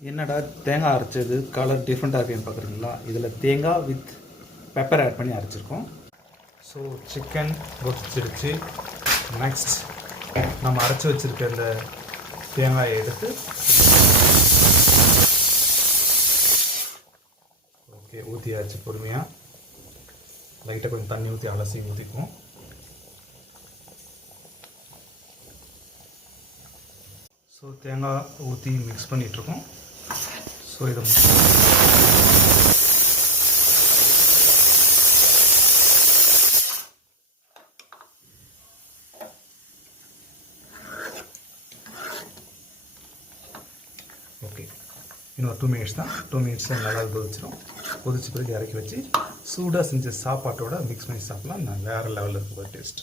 என்னடா தேங்காய் அரைச்சது கலர் டிஃப்ரெண்ட்டாக இருக்குன்னு பார்க்குறீங்களா? இதில் தேங்காய் வித் பெப்பர் ஆட் பண்ணி அரைச்சிருக்கோம். ஸோ சிக்கன் பொரிச்சிருச்சு. நெக்ஸ்ட் நம்ம அரைச்சி வச்சுருக்க இந்த தேங்காயை எடுத்து ஓகே ஊற்றியாச்சு. பொறுமையாக லைட்டாக கொஞ்சம் தண்ணி ஊற்றி அலசி ஊற்றிக்குவோம். ஸோ தேங்காய் ஊற்றி மிக்ஸ் பண்ணிகிட்ருக்கோம். ஸோ இதை ஓகே இன்னும் 2 மினிட்ஸ் தான். 2 மினிட்ஸில் நல்லா கொதிச்சிடும். கொதிச்ச பிறகு இறக்கி வச்சு சூடாக செஞ்ச சாப்பாட்டோட மிக்ஸ் பண்ணி சாப்பிட்லாம். நான் வேறு லெவலில் இருக்கும் டேஸ்ட்.